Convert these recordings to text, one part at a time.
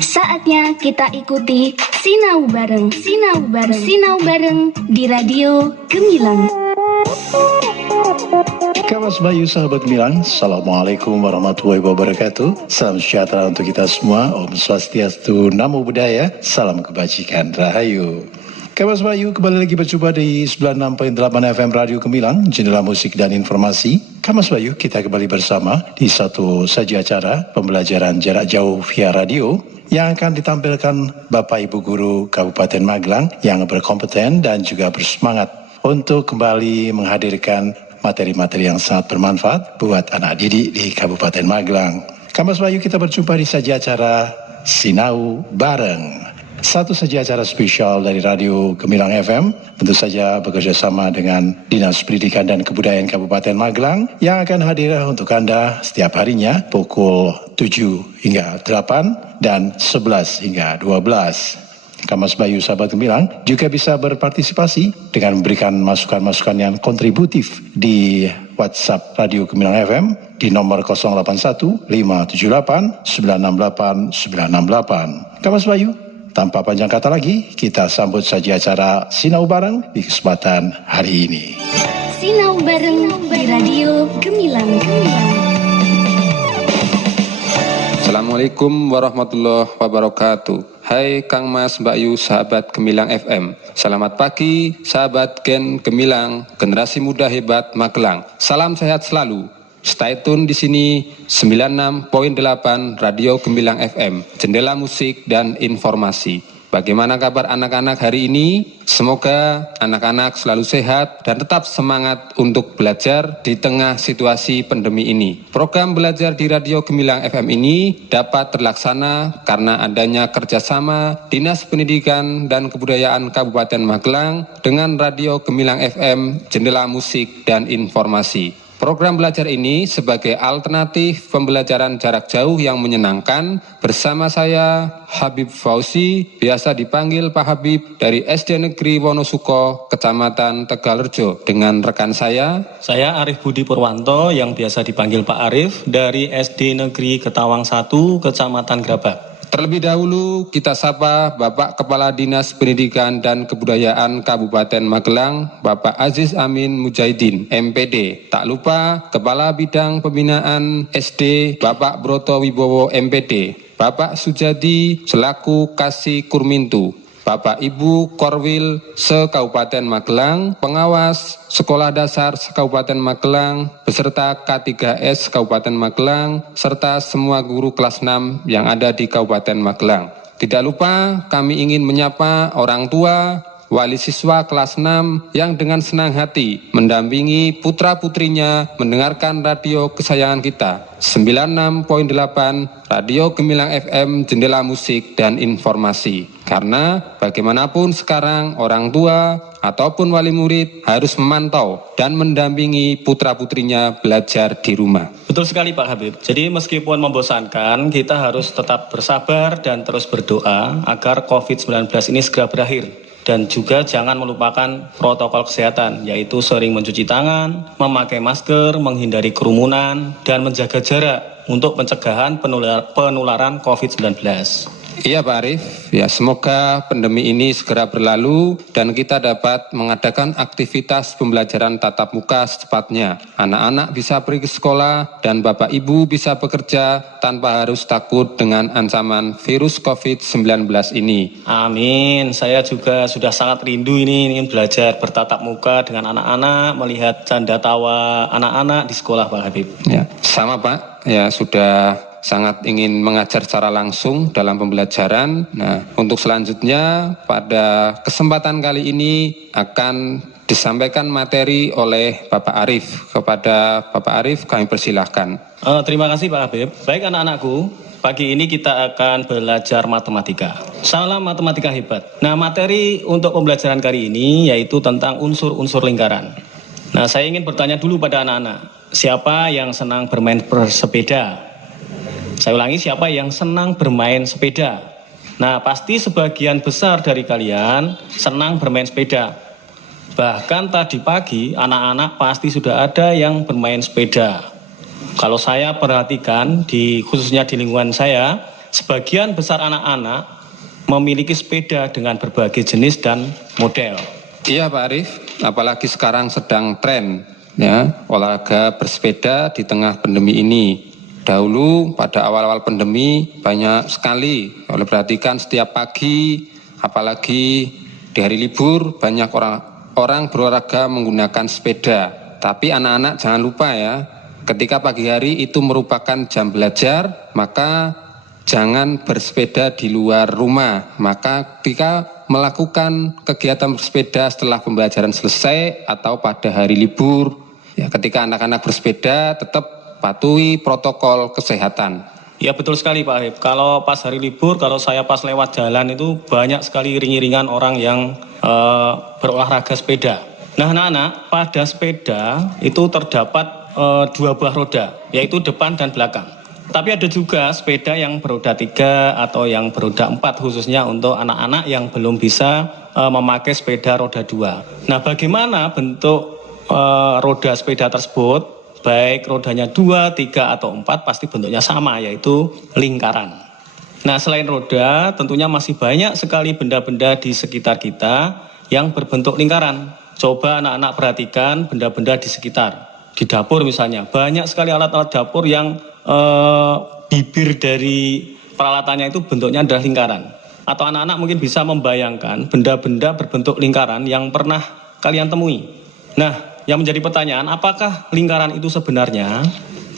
Saatnya kita ikuti Sinau Bareng, Sinau Bareng, Sinau Bareng di Radio Gemilang. Kawas Bayu sahabat Gemilang, Assalamualaikum warahmatullahi wabarakatuh. Salam sejahtera untuk kita semua. Om Swastiastu, Namo Buddhaya, salam kebajikan, Rahayu. Kawas Bayu kembali lagi berjumpa di 96.8 FM Radio Gemilang, jendela musik dan informasi. Kawas Bayu, kita kembali bersama di satu saja acara pembelajaran jarak jauh via radio yang akan ditampilkan Bapak Ibu Guru Kabupaten Magelang yang berkompeten dan juga bersemangat untuk kembali menghadirkan materi-materi yang sangat bermanfaat buat anak didik di Kabupaten Magelang. Kawas Bayu, kita berjumpa di saja acara Sinau Bareng. Satu saja acara spesial dari Radio Gemilang FM, tentu saja bekerja sama dengan Dinas Pendidikan dan Kebudayaan Kabupaten Magelang yang akan hadir untuk Anda setiap harinya pukul 7 hingga 8 dan 11 hingga 12. Kamas Bayu sahabat Gemilang juga bisa berpartisipasi dengan memberikan masukan-masukan yang kontributif di WhatsApp Radio Gemilang FM di nomor 081 578 968 968. Kamas Bayu, tanpa panjang kata lagi, kita sambut saja acara Sinau Bareng di kesempatan hari ini. Sinau Bareng di Radio Gemilang. Assalamualaikum warahmatullahi wabarakatuh. Hai Kang Mas Mbak Yu sahabat Gemilang FM. Selamat pagi sahabat Gen Gemilang, generasi muda hebat Magelang. Salam sehat selalu. Stay tune di sini 96.8 Radio Gemilang FM, jendela musik dan informasi. Bagaimana kabar anak-anak hari ini? Semoga anak-anak selalu sehat dan tetap semangat untuk belajar di tengah situasi pandemi ini. Program belajar di Radio Gemilang FM ini dapat terlaksana karena adanya kerjasama Dinas Pendidikan dan Kebudayaan Kabupaten Magelang dengan Radio Gemilang FM, jendela musik dan informasi. Program belajar ini sebagai alternatif pembelajaran jarak jauh yang menyenangkan bersama saya Habib Fauzi, biasa dipanggil Pak Habib dari SD Negeri Wonosuko, Kecamatan Tegalrejo, dengan rekan saya Arif Budi Purwanto yang biasa dipanggil Pak Arif dari SD Negeri Ketawang 1, Kecamatan Grabak. Terlebih dahulu kita sapa Bapak Kepala Dinas Pendidikan dan Kebudayaan Kabupaten Magelang, Bapak Aziz Amin Mujahidin, MPD. Tak lupa Kepala Bidang Pembinaan SD, Bapak Broto Wibowo, MPD. Bapak Sujadi selaku Kasih Kurmintu. Bapak Ibu Korwil se-Kabupaten Magelang, pengawas Sekolah Dasar se-Kabupaten Magelang, beserta K3S Kabupaten Magelang, serta semua guru kelas 6 yang ada di Kabupaten Magelang. Tidak lupa kami ingin menyapa orang tua, wali siswa kelas 6 yang dengan senang hati mendampingi putra-putrinya mendengarkan radio kesayangan kita, 96.8 Radio Gemilang FM, jendela musik dan informasi. Karena bagaimanapun sekarang orang tua ataupun wali murid harus memantau dan mendampingi putra-putrinya belajar di rumah. Betul sekali Pak Habib. Jadi meskipun membosankan, kita harus tetap bersabar dan terus berdoa agar COVID-19 ini segera berakhir. Dan juga jangan melupakan protokol kesehatan, yaitu sering mencuci tangan, memakai masker, menghindari kerumunan, dan menjaga jarak untuk pencegahan penularan COVID-19. Iya Pak Arif, ya semoga pandemi ini segera berlalu dan kita dapat mengadakan aktivitas pembelajaran tatap muka secepatnya. Anak-anak bisa pergi ke sekolah dan Bapak Ibu bisa bekerja tanpa harus takut dengan ancaman virus COVID-19 ini. Amin, saya juga sudah sangat rindu ini ingin belajar bertatap muka dengan anak-anak, melihat canda tawa anak-anak di sekolah Pak Habib. Ya, sama Pak, ya sudah sangat ingin mengajar secara langsung dalam pembelajaran. Nah, untuk selanjutnya pada kesempatan kali ini akan disampaikan materi oleh Bapak Arif. Kepada Bapak Arif kami persilahkan. Terima kasih Pak Habib. Baik anak-anakku, pagi ini kita akan belajar matematika. Salam matematika hebat. Nah, materi untuk pembelajaran kali ini yaitu tentang unsur-unsur lingkaran. Nah, saya ingin bertanya dulu pada anak-anak, siapa yang senang bermain bersepeda? Saya ulangi, siapa yang senang bermain sepeda? Nah, pasti sebagian besar dari kalian senang bermain sepeda. Bahkan tadi pagi, anak-anak pasti sudah ada yang bermain sepeda. Kalau saya perhatikan, khususnya di lingkungan saya, sebagian besar anak-anak memiliki sepeda dengan berbagai jenis dan model. Iya Pak Arief, apalagi sekarang sedang tren ya olahraga bersepeda di tengah pandemi ini. Dahulu pada awal-awal pandemi banyak sekali, kalau perhatikan setiap pagi, apalagi di hari libur banyak orang berolahraga menggunakan sepeda. Tapi anak-anak jangan lupa ya, ketika pagi hari itu merupakan jam belajar, maka jangan bersepeda di luar rumah. Maka ketika melakukan kegiatan bersepeda setelah pembelajaran selesai atau pada hari libur, ya, ketika anak-anak bersepeda tetap patuhi protokol kesehatan. Ya betul sekali Pak Arif. Kalau pas hari libur, kalau saya pas lewat jalan itu banyak sekali iring-iringan orang yang berolahraga sepeda. Nah anak-anak, pada sepeda itu terdapat 2 buah roda, yaitu depan dan belakang. Tapi ada juga sepeda yang beroda 3 atau yang beroda 4, khususnya untuk anak-anak yang belum bisa memakai sepeda roda 2. Nah bagaimana bentuk roda sepeda tersebut? Baik rodanya 2, 3 atau 4 pasti bentuknya sama, yaitu lingkaran. Nah selain roda tentunya masih banyak sekali benda-benda di sekitar kita yang berbentuk lingkaran. Coba anak-anak perhatikan benda-benda di sekitar. Di dapur misalnya, banyak sekali alat-alat dapur yang bibir dari peralatannya itu bentuknya adalah lingkaran. Atau anak-anak mungkin bisa membayangkan benda-benda berbentuk lingkaran yang pernah kalian temui. Nah, yang menjadi pertanyaan, apakah lingkaran itu sebenarnya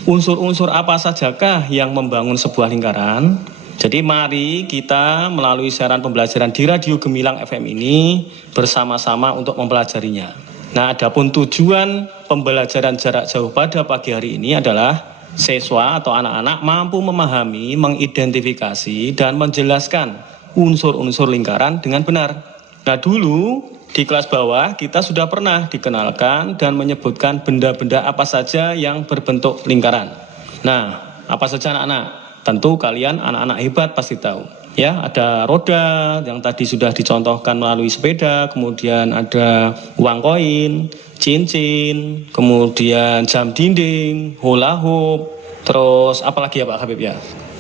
unsur-unsur apa sajakah yang membangun sebuah lingkaran? Jadi mari kita melalui siaran pembelajaran di Radio Gemilang FM ini bersama-sama untuk mempelajarinya. Nah, adapun tujuan pembelajaran jarak jauh pada pagi hari ini adalah siswa atau anak-anak mampu memahami, mengidentifikasi, dan menjelaskan unsur-unsur lingkaran dengan benar. Nah, dulu di kelas bawah kita sudah pernah dikenalkan dan menyebutkan benda-benda apa saja yang berbentuk lingkaran. Nah, apa saja anak-anak? Tentu kalian anak-anak hebat pasti tahu. Ya, ada roda yang tadi sudah dicontohkan melalui sepeda, kemudian ada uang koin, cincin, kemudian jam dinding, hula hoop, terus apalagi ya Pak Habib ya?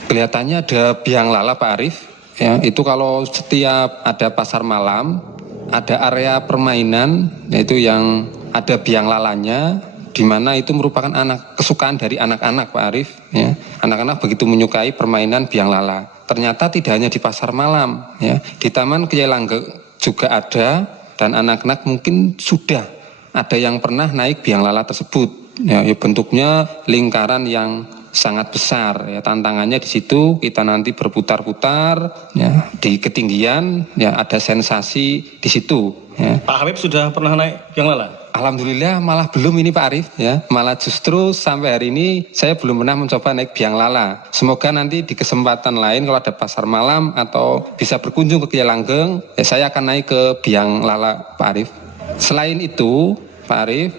Kelihatannya ada biang lala Pak Arief. Ya, itu kalau setiap ada pasar malam, ada area permainan, yaitu yang ada biang lalanya, di mana itu merupakan kesukaan dari anak-anak Pak Arief. Ya. Anak-anak begitu menyukai permainan biang lala. Ternyata tidak hanya di pasar malam, ya, di Taman Kyai Langgeng juga ada, dan anak-anak mungkin sudah ada yang pernah naik biang lala tersebut. Ya, bentuknya lingkaran yang sangat besar. Ya, tantangannya di situ kita nanti berputar-putar, ya, di ketinggian, ya, ada sensasi di situ. Ya. Pak Habib sudah pernah naik biang lala? Alhamdulillah malah belum ini Pak Arief, ya. Malah justru sampai hari ini saya belum pernah mencoba naik biang lala. Semoga nanti di kesempatan lain kalau ada pasar malam atau bisa berkunjung ke Kyai Langgeng, ya saya akan naik ke biang lala Pak Arief. Selain itu Pak Arief,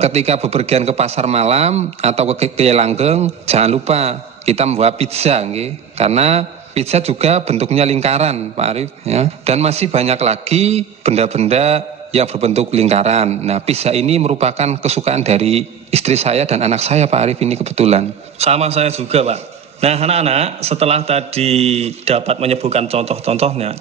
ketika bepergian ke pasar malam atau ke Kyai Langgeng, jangan lupa kita membawa pizza, okay? Karena pizza juga bentuknya lingkaran Pak Arief, ya. Dan masih banyak lagi benda-benda yang berbentuk lingkaran. Nah, pizza ini merupakan kesukaan dari istri saya dan anak saya Pak Arief ini kebetulan. Sama saya juga Pak. Nah anak-anak, setelah tadi dapat menyebutkan contoh-contohnya,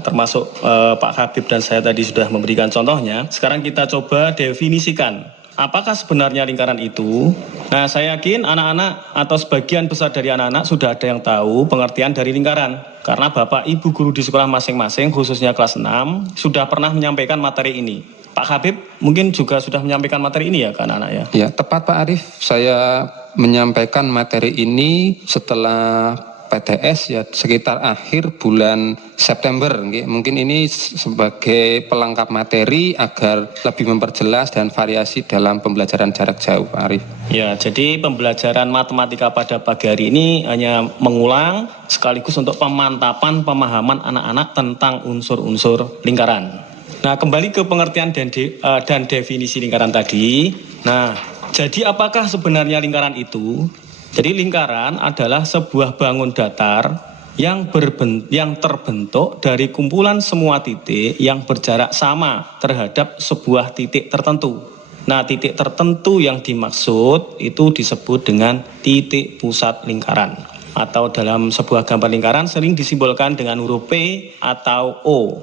termasuk Pak Habib dan saya tadi sudah memberikan contohnya, sekarang kita coba definisikan apakah sebenarnya lingkaran itu. Nah saya yakin anak-anak atau sebagian besar dari anak-anak sudah ada yang tahu pengertian dari lingkaran. Karena Bapak Ibu guru di sekolah masing-masing, khususnya kelas 6, sudah pernah menyampaikan materi ini. Pak Habib mungkin juga sudah menyampaikan materi ini ya ke anak-anak ya? Ya, tepat Pak Arief. Saya menyampaikan materi ini setelah PTS ya sekitar akhir bulan September. Mungkin ini sebagai pelengkap materi agar lebih memperjelas dan variasi dalam pembelajaran jarak jauh Pak Arief. Ya, jadi pembelajaran matematika pada pagi hari ini hanya mengulang sekaligus untuk pemantapan pemahaman anak-anak tentang unsur-unsur lingkaran. Nah, kembali ke pengertian dan definisi lingkaran tadi. Nah, jadi apakah sebenarnya lingkaran itu? Jadi lingkaran adalah sebuah bangun datar yang terbentuk dari kumpulan semua titik yang berjarak sama terhadap sebuah titik tertentu. Nah, titik tertentu yang dimaksud itu disebut dengan titik pusat lingkaran. atau dalam sebuah gambar lingkaran sering disimbolkan dengan huruf P atau O.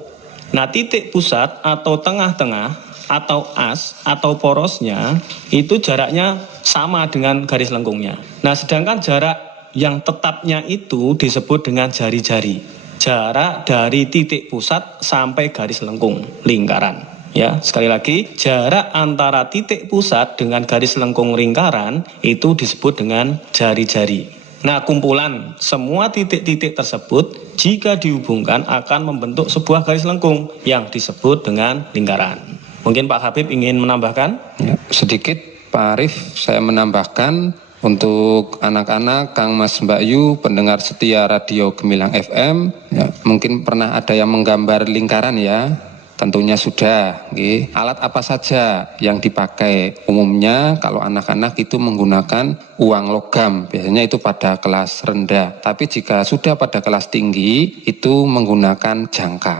Nah, titik pusat atau tengah-tengah atau as atau porosnya itu jaraknya sama dengan garis lengkungnya. Nah, sedangkan jarak yang tetapnya itu disebut dengan jari-jari. Jarak dari titik pusat sampai garis lengkung lingkaran. Ya, sekali lagi, jarak antara titik pusat dengan garis lengkung lingkaran itu disebut dengan jari-jari. Nah, kumpulan semua titik-titik tersebut jika dihubungkan akan membentuk sebuah garis lengkung yang disebut dengan lingkaran. Mungkin Pak Habib ingin menambahkan? Ya, sedikit Pak Arif, saya menambahkan untuk anak-anak, Kang Mas Mbak Yu, pendengar setia Radio Gemilang FM, ya, mungkin pernah ada yang menggambar lingkaran ya. Tentunya sudah. Alat apa saja yang dipakai? Umumnya kalau anak-anak itu menggunakan uang logam, biasanya itu pada kelas rendah. Tapi jika sudah pada kelas tinggi, itu menggunakan jangka.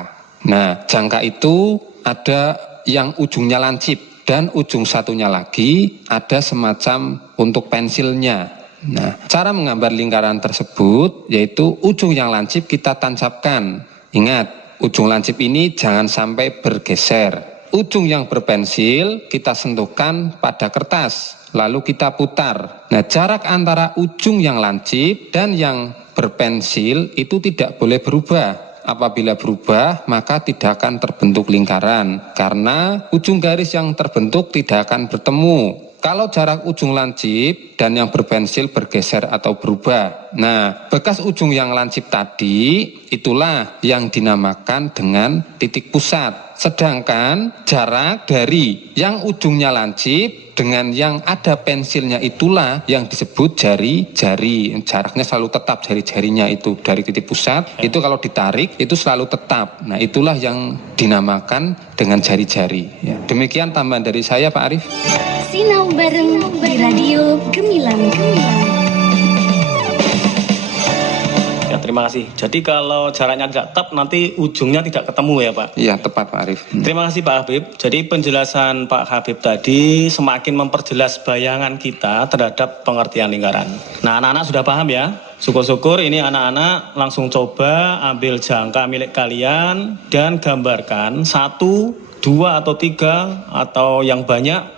Nah, jangka itu ada yang ujungnya lancip dan ujung satunya lagi ada semacam untuk pensilnya. Nah, cara menggambar lingkaran tersebut yaitu ujung yang lancip kita tancapkan. Ingat, ujung lancip ini jangan sampai bergeser. Ujung yang berpensil kita sentuhkan pada kertas, lalu kita putar. Nah, jarak antara ujung yang lancip dan yang berpensil itu tidak boleh berubah. Apabila berubah, maka tidak akan terbentuk lingkaran. Karena ujung garis yang terbentuk tidak akan bertemu. Kalau jarak ujung lancip dan yang berpensil bergeser atau berubah. Nah, bekas ujung yang lancip tadi itulah yang dinamakan dengan titik pusat. Sedangkan jarak dari yang ujungnya lancip dengan yang ada pensilnya itulah yang disebut jari-jari. Jaraknya selalu tetap, jari-jarinya itu dari titik pusat. Itu kalau ditarik itu selalu tetap. Nah, itulah yang dinamakan dengan jari-jari. Ya. Demikian tambahan dari saya, Pak Arif. Sinau bareng di Radio Gemilang. Ya, terima kasih. Jadi kalau jaraknya tidak tetap nanti ujungnya tidak ketemu ya Pak? Iya, tepat Pak Arif. Terima kasih Pak Habib. Jadi penjelasan Pak Habib tadi semakin memperjelas bayangan kita terhadap pengertian lingkaran. Nah, anak-anak sudah paham ya? Syukur-syukur ini anak-anak langsung coba ambil jangka milik kalian dan gambarkan 1, 2 atau 3 atau yang banyak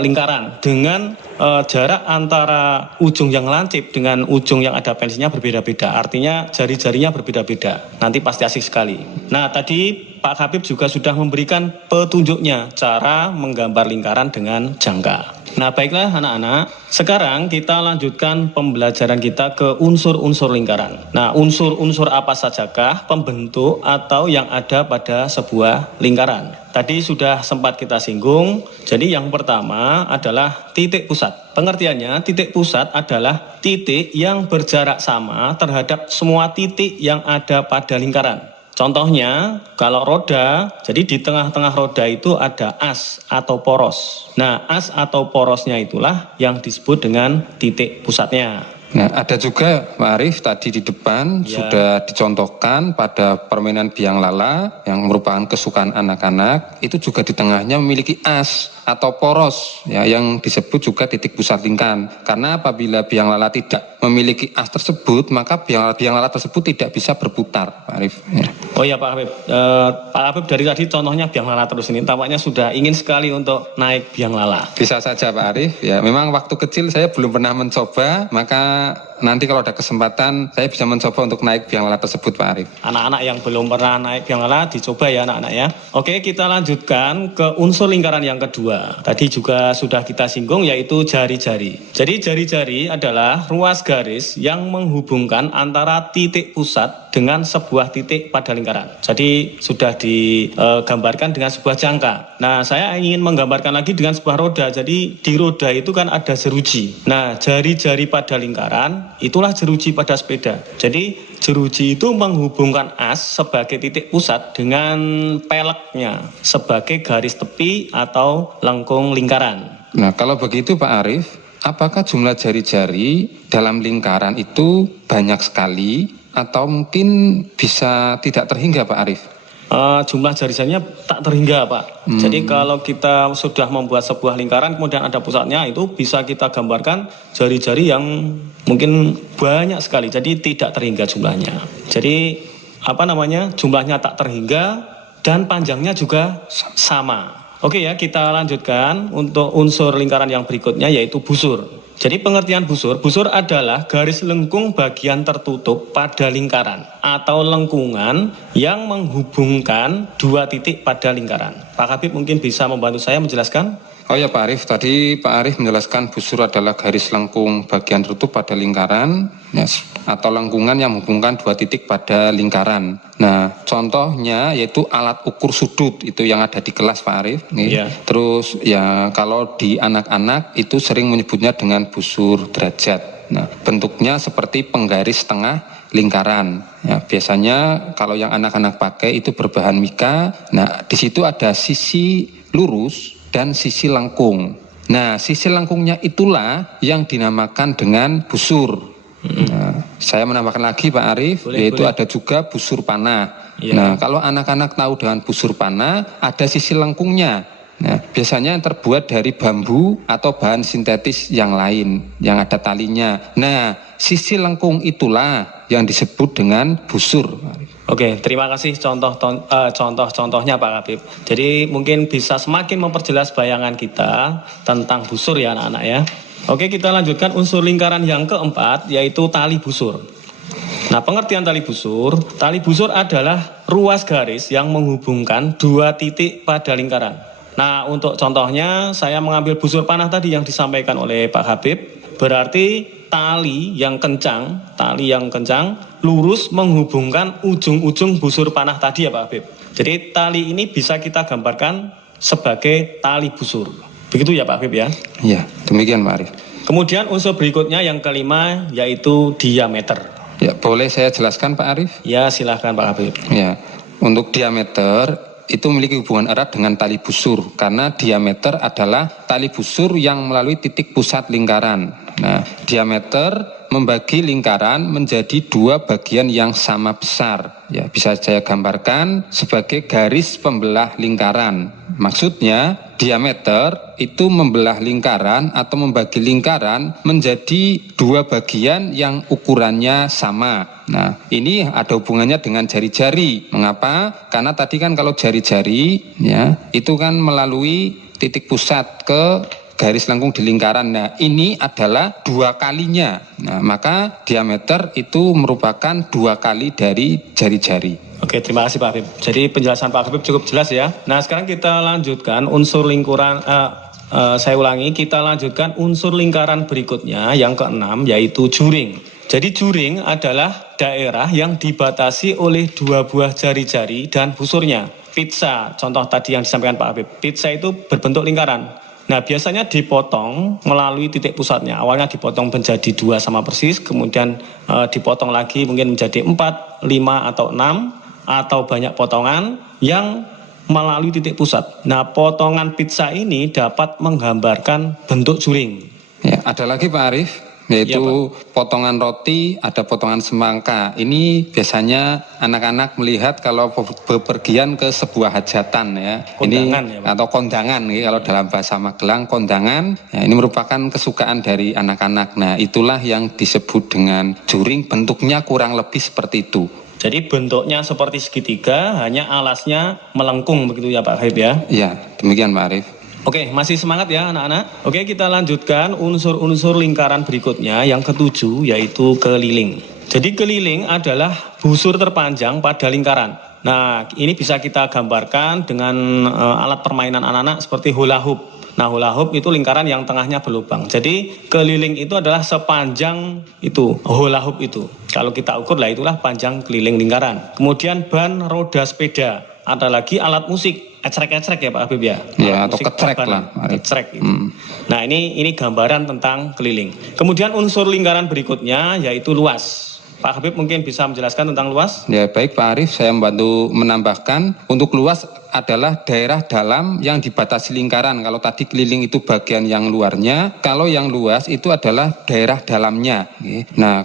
lingkaran dengan jarak antara ujung yang lancip dengan ujung yang ada pensilnya berbeda-beda. Artinya jari-jarinya berbeda-beda. Nanti pasti asik sekali. Nah, tadi Pak Habib juga sudah memberikan petunjuknya cara menggambar lingkaran dengan jangka. Nah, baiklah anak-anak, sekarang kita lanjutkan pembelajaran kita ke unsur-unsur lingkaran. Nah, unsur-unsur apa sajakah pembentuk atau yang ada pada sebuah lingkaran? Tadi sudah sempat kita singgung, jadi yang pertama adalah titik pusat. Pengertiannya, titik pusat adalah titik yang berjarak sama terhadap semua titik yang ada pada lingkaran. Contohnya, kalau roda, jadi di tengah-tengah roda itu ada as atau poros. Nah, as atau porosnya itulah yang disebut dengan titik pusatnya. Nah, ada juga Pak Arif tadi di depan sudah dicontohkan pada permainan biang lala yang merupakan kesukaan anak-anak, itu juga di tengahnya memiliki as atau poros ya, yang disebut juga titik pusat lingkaran. Karena apabila biang lala tidak memiliki as tersebut, maka biang lala tersebut tidak bisa berputar, Pak Arif. Ya. Oh ya Pak Habib, Pak Habib dari tadi contohnya biang lala terus ini, tampaknya sudah ingin sekali untuk naik biang lala. Bisa saja Pak Arif, ya memang waktu kecil saya belum pernah mencoba, maka nanti kalau ada kesempatan saya bisa mencoba untuk naik biang lala tersebut Pak Arif. Anak-anak yang belum pernah naik biang lala dicoba ya anak-anak ya. Oke, kita lanjutkan ke unsur lingkaran yang kedua. Tadi juga sudah kita singgung yaitu jari-jari. Jadi jari-jari adalah ruas garis yang menghubungkan antara titik pusat dengan sebuah titik pada lingkaran. Jadi sudah digambarkan dengan sebuah jangka. Nah, saya ingin menggambarkan lagi dengan sebuah roda. Jadi di roda itu kan ada jeruji. Nah, jari-jari pada lingkaran itulah jeruji pada sepeda. Jadi jeruji itu menghubungkan as sebagai titik pusat dengan peleknya sebagai garis tepi atau lengkung lingkaran. Nah, kalau begitu Pak Arif, apakah jumlah jari-jari dalam lingkaran itu banyak sekali atau mungkin bisa tidak terhingga Pak Arif? jumlah jari-jarinya tak terhingga, Pak. Jadi kalau kita sudah membuat sebuah lingkaran kemudian ada pusatnya, itu bisa kita gambarkan jari-jari yang mungkin banyak sekali. Jadi tidak terhingga jumlahnya. Jadi jumlahnya tak terhingga dan panjangnya juga sama. Oke ya, kita lanjutkan untuk unsur lingkaran yang berikutnya yaitu busur. Jadi pengertian busur adalah garis lengkung bagian tertutup pada lingkaran atau lengkungan yang menghubungkan dua titik pada lingkaran. Pak Habib mungkin bisa membantu saya menjelaskan? Oh ya Pak Arif, tadi Pak Arif menjelaskan busur adalah garis lengkung bagian tertutup pada lingkaran atau lengkungan yang menghubungkan dua titik pada lingkaran. Nah, contohnya yaitu alat ukur sudut itu yang ada di kelas Pak Arif. Iya. Terus ya kalau di anak-anak itu sering menyebutnya dengan busur derajat. Nah, bentuknya seperti penggaris tengah lingkaran. Ya, biasanya kalau yang anak-anak pakai itu berbahan mika. Nah, di situ ada sisi lurus dan sisi lengkung. Nah, sisi lengkungnya itulah yang dinamakan dengan busur. Nah, saya menambahkan lagi Pak Arif, yaitu ada juga busur panah. Ya. Nah, kalau anak-anak tahu dengan busur panah, ada sisi lengkungnya. Nah, biasanya yang terbuat dari bambu atau bahan sintetis yang lain, yang ada talinya. Nah, sisi lengkung itulah yang disebut dengan busur. Oke, terima kasih contoh-contohnya Pak Habib. Jadi mungkin bisa semakin memperjelas bayangan kita tentang busur ya anak-anak ya. Oke, kita lanjutkan unsur lingkaran yang keempat yaitu tali busur. Nah, pengertian tali busur adalah ruas garis yang menghubungkan dua titik pada lingkaran. Nah, untuk contohnya saya mengambil busur panah tadi yang disampaikan oleh Pak Habib. Berarti tali yang kencang lurus menghubungkan ujung-ujung busur panah tadi ya Pak Habib. Jadi tali ini bisa kita gambarkan sebagai tali busur. Begitu ya Pak Habib ya? Iya, demikian Pak Arif. Kemudian unsur berikutnya yang kelima yaitu diameter. Ya, boleh saya jelaskan Pak Arif? Ya, silahkan Pak Habib. Ya, untuk diameter itu memiliki hubungan erat dengan tali busur karena diameter adalah tali busur yang melalui titik pusat lingkaran. Nah, diameter membagi lingkaran menjadi dua bagian yang sama besar. Ya, bisa saya gambarkan sebagai garis pembelah lingkaran. Maksudnya, diameter itu membelah lingkaran atau membagi lingkaran menjadi dua bagian yang ukurannya sama. Nah, ini ada hubungannya dengan jari-jari. Mengapa? Karena tadi kan kalau jari-jari ya, itu kan melalui titik pusat ke garis lengkung di lingkaran. Nah, ini adalah dua kalinya. Nah, maka diameter itu merupakan dua kali dari jari-jari. Oke, terima kasih Pak Habib. Jadi penjelasan Pak Habib cukup jelas ya. Nah, sekarang kita lanjutkan unsur lingkaran. Saya ulangi, kita lanjutkan unsur lingkaran berikutnya yang keenam yaitu juring. Jadi juring adalah daerah yang dibatasi oleh dua buah jari-jari dan busurnya. Pizza, contoh tadi yang disampaikan Pak Habib. Pizza itu berbentuk lingkaran. Nah, biasanya dipotong melalui titik pusatnya. Awalnya dipotong menjadi dua sama persis, kemudian dipotong lagi mungkin menjadi 4, 5, atau 6, atau banyak potongan yang melalui titik pusat. Nah, potongan pizza ini dapat menggambarkan bentuk juring. Ya, ada lagi Pak Arif, yaitu ya, potongan roti, ada potongan semangka. Ini biasanya anak-anak melihat kalau bepergian ke sebuah hajatan ya. Kondangan ini, ya, Pak. Atau kondangan ya, kalau dalam bahasa Magelang kondangan. Ya, ini merupakan kesukaan dari anak-anak. Nah, itulah yang disebut dengan juring, bentuknya kurang lebih seperti itu. Jadi bentuknya seperti segitiga, hanya alasnya melengkung begitu ya Pak Habib ya? Iya, demikian Pak Arif. Oke, masih semangat ya anak-anak? Oke, kita lanjutkan unsur-unsur lingkaran berikutnya yang ketujuh yaitu keliling. Jadi keliling adalah busur terpanjang pada lingkaran. Nah, ini bisa kita gambarkan dengan alat permainan anak-anak seperti hula hoop. Nah, hula hoop itu lingkaran yang tengahnya berlubang. Jadi keliling itu adalah sepanjang itu, hula hoop itu. Kalau kita ukur lah itulah panjang keliling lingkaran. Kemudian ban roda sepeda. Ada lagi alat musik, ecrek-ecrek ya Pak Habib ya? Ya, atau kecrek lah. Kecrek itu. Nah, ini gambaran tentang keliling. Kemudian unsur lingkaran berikutnya yaitu luas. Pak Habib mungkin bisa menjelaskan tentang luas? Ya, baik Pak Arif, saya membantu menambahkan. Untuk luas adalah daerah dalam yang dibatasi lingkaran. Kalau tadi keliling itu bagian yang luarnya, kalau yang luas itu adalah daerah dalamnya. Nah,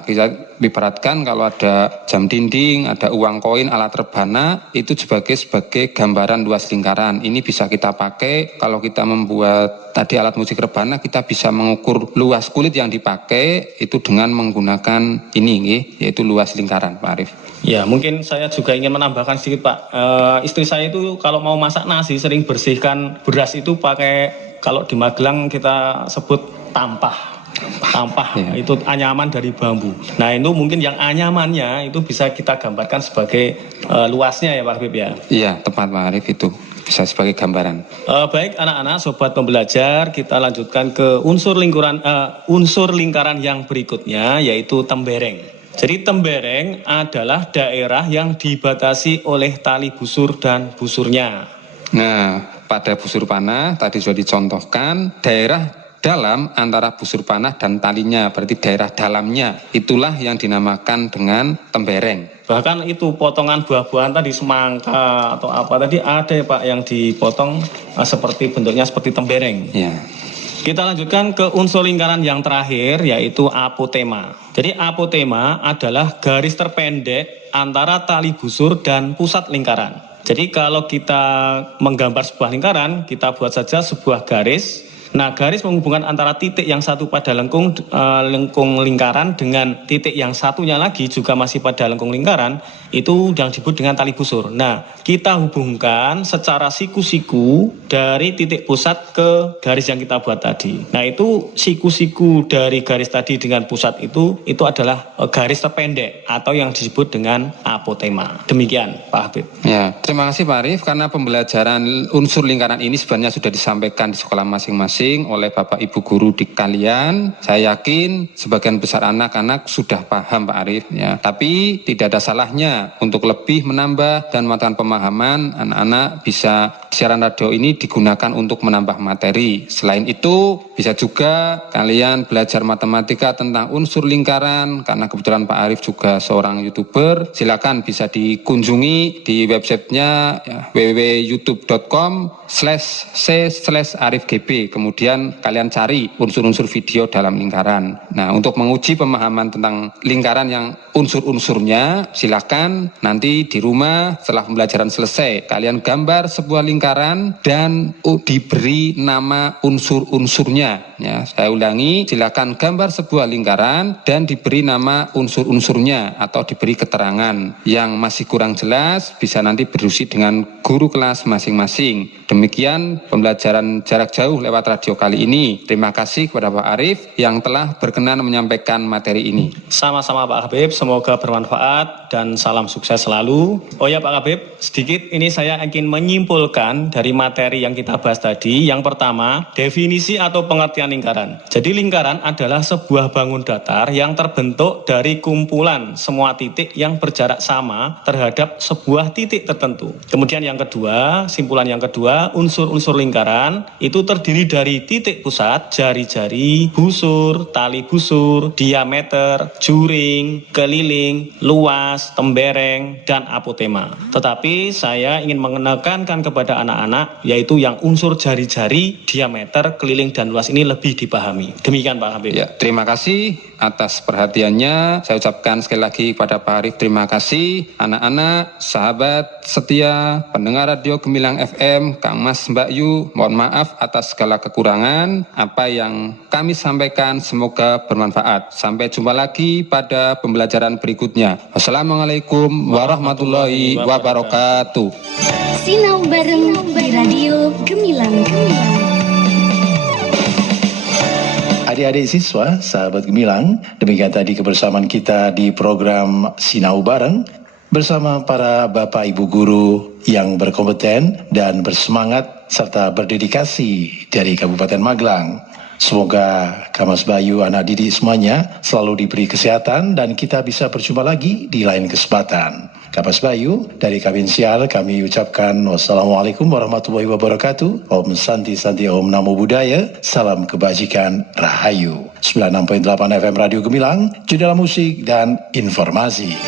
ibaratkan kalau ada jam dinding, ada uang koin, alat rebana, itu sebagai gambaran luas lingkaran. Ini bisa kita pakai kalau kita membuat tadi alat musik rebana, kita bisa mengukur luas kulit yang dipakai itu dengan menggunakan ini, yaitu luas lingkaran, Pak Arief. Ya, mungkin saya juga ingin menambahkan sedikit, Pak. Istri saya itu kalau mau masak nasi sering bersihkan beras itu pakai, kalau di Magelang kita sebut tampah, ya. Itu anyaman dari bambu. Nah, itu mungkin yang anyamannya itu bisa kita gambarkan sebagai luasnya ya Pak Habib ya. Iya, tepat Pak Arief, itu bisa sebagai gambaran. Baik anak-anak, sobat pembelajar, kita lanjutkan ke unsur lingkaran yang berikutnya, yaitu tembereng. Jadi tembereng adalah daerah yang dibatasi oleh tali busur dan busurnya. Nah, pada busur panah tadi sudah dicontohkan daerah dalam antara busur panah dan talinya, berarti daerah dalamnya, itulah yang dinamakan dengan tembereng. Bahkan itu potongan buah-buahan tadi, semangka atau apa tadi ada ya Pak yang dipotong seperti bentuknya seperti tembereng. Ya. Kita lanjutkan ke unsur lingkaran yang terakhir, yaitu apotema. Jadi apotema adalah garis terpendek antara tali busur dan pusat lingkaran. Jadi kalau kita menggambar sebuah lingkaran, kita buat saja sebuah garis. Nah, garis menghubungkan antara titik yang satu pada lengkung lingkaran dengan titik yang satunya lagi juga masih pada lengkung lingkaran, itu yang disebut dengan tali busur. Nah, kita hubungkan secara siku-siku dari titik pusat ke garis yang kita buat tadi. Nah, itu siku-siku dari garis tadi dengan pusat itu adalah garis terpendek atau yang disebut dengan apotema. Demikian, Pak Habib. Ya, terima kasih Pak Arief, karena pembelajaran unsur lingkaran ini sebenarnya sudah disampaikan di sekolah masing-masing oleh Bapak Ibu guru di kalian. Saya yakin sebagian besar anak-anak sudah paham Pak Arief ya. Tapi tidak ada salahnya untuk lebih menambah dan memantapkan pemahaman. Anak-anak bisa siaran radio ini digunakan untuk menambah materi. Selain itu bisa juga kalian belajar matematika tentang unsur lingkaran, karena kebetulan Pak Arief juga seorang YouTuber. Silakan bisa dikunjungi di websitenya ya, www.youtube.com/c/arifgb. Kemudian kalian cari unsur-unsur video dalam lingkaran. Nah, untuk menguji pemahaman tentang lingkaran yang unsur-unsurnya, silakan nanti di rumah setelah pembelajaran selesai, kalian gambar sebuah lingkaran dan diberi nama unsur-unsurnya. Ya, saya ulangi, silakan gambar sebuah lingkaran dan diberi nama unsur-unsurnya atau diberi keterangan. Yang masih kurang jelas bisa nanti berdiskusi dengan guru kelas masing-masing. Demikian pembelajaran jarak jauh lewat radio kali ini. Terima kasih kepada Pak Arief yang telah berkenan menyampaikan materi ini. Sama-sama Pak Habib, semoga bermanfaat dan salam sukses selalu. Oh ya Pak Habib, sedikit ini saya ingin menyimpulkan dari materi yang kita bahas tadi. Yang pertama, definisi atau pengertian lingkaran. Jadi lingkaran adalah sebuah bangun datar yang terbentuk dari kumpulan semua titik yang berjarak sama terhadap sebuah titik tertentu. Kemudian yang kedua, simpulan yang kedua, unsur-unsur lingkaran itu terdiri dari titik pusat, jari-jari, busur, tali busur, diameter, juring, keliling, luas, tembereng, dan apotema. Tetapi saya ingin menekankan kepada anak-anak yaitu yang unsur jari-jari, diameter, keliling, dan luas ini lebih dipahami. Demikian Pak Habib. Ya, terima kasih atas perhatiannya. Saya ucapkan sekali lagi kepada Pak Arief terima kasih. Anak-anak, sahabat setia, pendengar radio Gemilang FM, Kang Mas, Mbak Yu, mohon maaf atas segala kekurangan. Apa yang kami sampaikan semoga bermanfaat. Sampai jumpa lagi pada pembelajaran berikutnya. Wassalamualaikum warahmatullahi wabarakatuh. Sinau bareng di radio Gemilang. Adik-adik siswa, sahabat Gemilang, demikian tadi kebersamaan kita di program Sinau Bareng bersama para Bapak Ibu Guru yang berkompeten dan bersemangat serta berdedikasi dari Kabupaten Magelang. Semoga Kamas Bayu, anak didik semuanya selalu diberi kesehatan dan kita bisa berjumpa lagi di lain kesempatan. Kamas Bayu, dari Kabinsial kami ucapkan wassalamualaikum warahmatullahi wabarakatuh. Om Santi Santi Om Namo Buddhaya. Salam kebajikan Rahayu. 96.8 FM Radio Gemilang, jendela musik dan informasi.